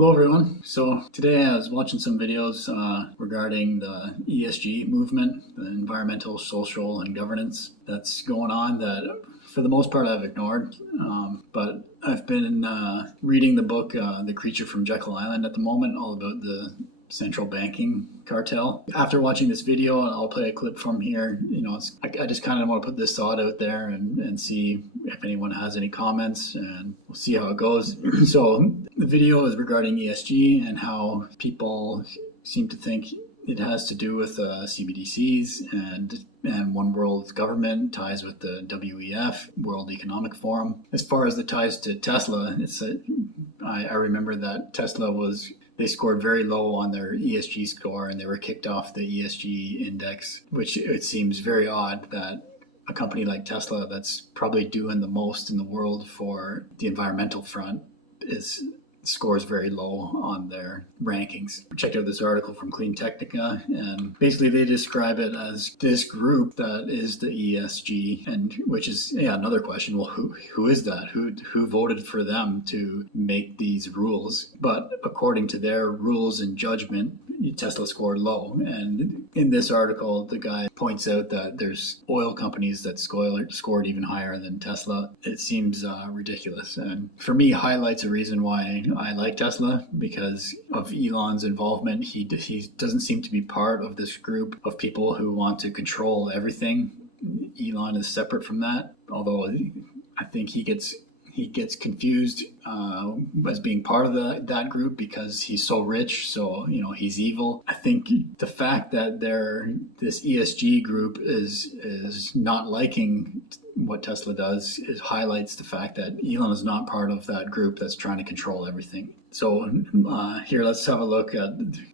Hello everyone. So today I was watching some videos regarding the ESG movement, the environmental, social, and governance that's going on that for the most part I've ignored. But I've been reading the book The Creature from Jekyll Island at the moment, all about the central banking cartel. After watching this video, and I'll play a clip from here, I just kind of want to put this thought out there and see if anyone has any comments, and we'll see how it goes. So the video is regarding ESG and how people seem to think it has to do with CBDCs and one world government, ties with the WEF, World Economic Forum. As far as the ties to Tesla, I remember that they scored very low on their ESG score and they were kicked off the ESG index, which it seems very odd that a company like Tesla, that's probably doing the most in the world for the environmental front, scores very low on their rankings. Check out this article from Clean Technica, and basically they describe it as this group that is the ESG, and which is another question. Well, who is that? Who voted for them to make these rules? But according to their rules and judgment, Tesla scored low. And in this article, the guy points out that there's oil companies that scored even higher than Tesla. It seems ridiculous, and for me highlights a reason why I like Tesla, because of Elon's involvement. He doesn't seem to be part of this group of people who want to control everything. Elon is separate from that, although I think he gets confused as being part of that group because he's so rich, so he's evil. I think the fact that this ESG group is not liking what Tesla does highlights the fact that Elon is not part of that group that's trying to control everything. So here, let's have a look at.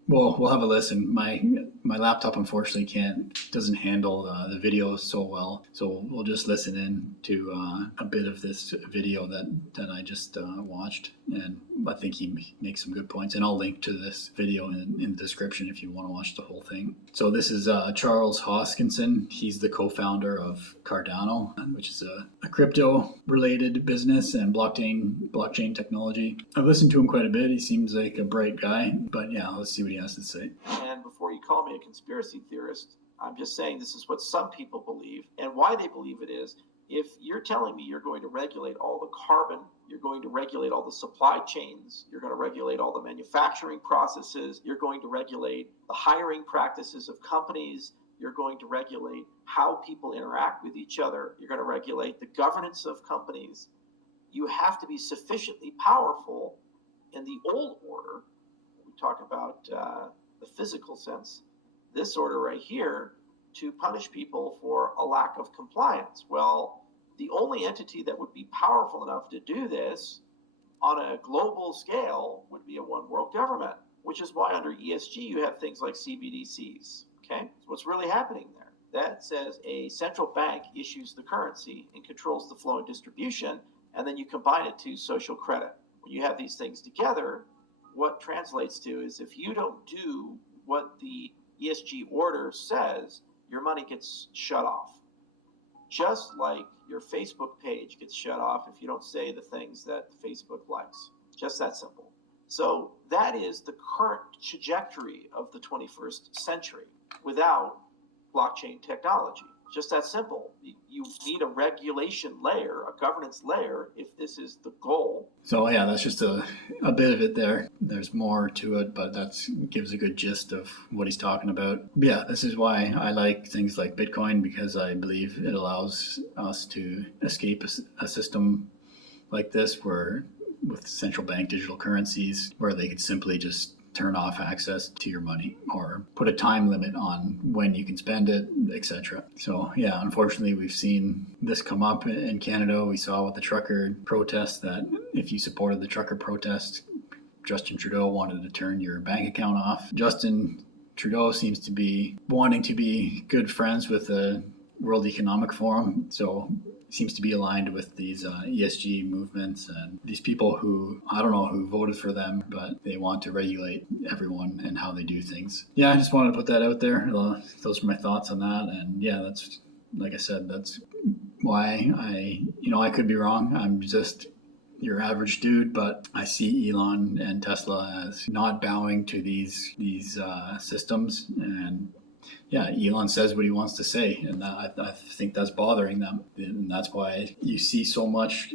We'll have a listen. My laptop unfortunately doesn't handle the video so well, so we'll just listen in to a bit of this video that I just watched, and I think he makes some good points. And I'll link to this video in the description if you want to watch the whole thing. So this is Charles Hoskinson. He's the co-founder of Cardano, which is a crypto-related business and blockchain technology. I've listened to him quite a bit. He seems like a bright guy, but yeah, let's see what he has to say. And before you call me a conspiracy theorist, I'm just saying this is what some people believe, and why they believe it is, if you're telling me you're going to regulate all the carbon, you're going to regulate all the supply chains, you're going to regulate all the manufacturing processes, you're going to regulate the hiring practices of companies, you're going to regulate how people interact with each other, you're going to regulate the governance of companies, you have to be sufficiently powerful in the old order. We talk about the physical sense, this order right here, to punish people for a lack of compliance. Well, the only entity that would be powerful enough to do this on a global scale would be a one world government, which is why under ESG you have things like CBDCs. Okay, so what's really happening there? That says a central bank issues the currency and controls the flow and distribution, and then you combine it to social credit. When you have these things together, what translates to is if you don't do what the ESG order says, your money gets shut off. Just like your Facebook page gets shut off if you don't say the things that Facebook likes. Just that simple. So that is the current trajectory of the 21st century without blockchain technology. Just that simple. You need a regulation layer, a governance layer, if this is the goal. So yeah, that's just a bit of it there. There's more to it, but that gives a good gist of what he's talking about. Yeah, this is why I like things like Bitcoin, because I believe it allows us to escape a system like this with central bank digital currencies, where they could simply just turn off access to your money or put a time limit on when you can spend it, etc. So yeah, unfortunately we've seen this come up in Canada. We saw with the trucker protest that if you supported the trucker protest, Justin Trudeau wanted to turn your bank account off. Justin Trudeau seems to be wanting to be good friends with the World Economic Forum, so seems to be aligned with these ESG movements and these people who, I don't know who voted for them, but they want to regulate everyone and how they do things. Yeah, I just wanted to put that out there. Those are my thoughts on that. And yeah, that's, like I said, that's why I could be wrong. I'm just your average dude, but I see Elon and Tesla as not bowing to these systems. And yeah, Elon says what he wants to say, and I think that's bothering them, and that's why you see so much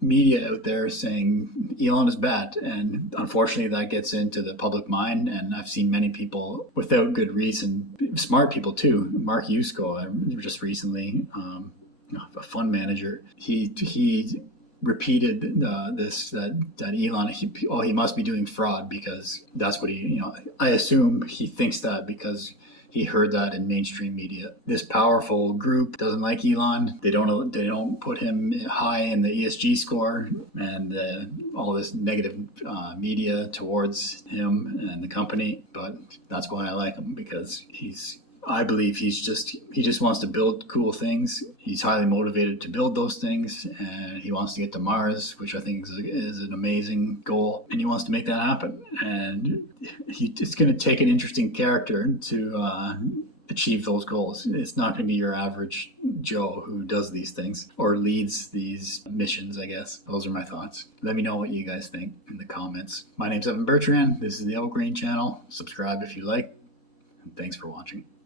media out there saying Elon is bad, and unfortunately that gets into the public mind. And I've seen many people without good reason, smart people too. Mark Yusko, just recently, a fund manager, he repeated this that Elon he must be doing fraud because that's what he I assume he thinks that because he heard that in mainstream media. This powerful group doesn't like Elon. They don't put him high in the ESG score, and all this negative media towards him and the company. But that's why I like him, because I believe he just wants to build cool things. He's highly motivated to build those things, and he wants to get to Mars, which I think is an amazing goal, and he wants to make that happen. And it's going to take an interesting character to achieve those goals. It's not going to be your average Joe who does these things or leads these missions, I guess. Those are my thoughts. Let me know what you guys think in the comments. My name's Evan Bertrand. This is the Oak Green Channel. Subscribe if you like, and thanks for watching.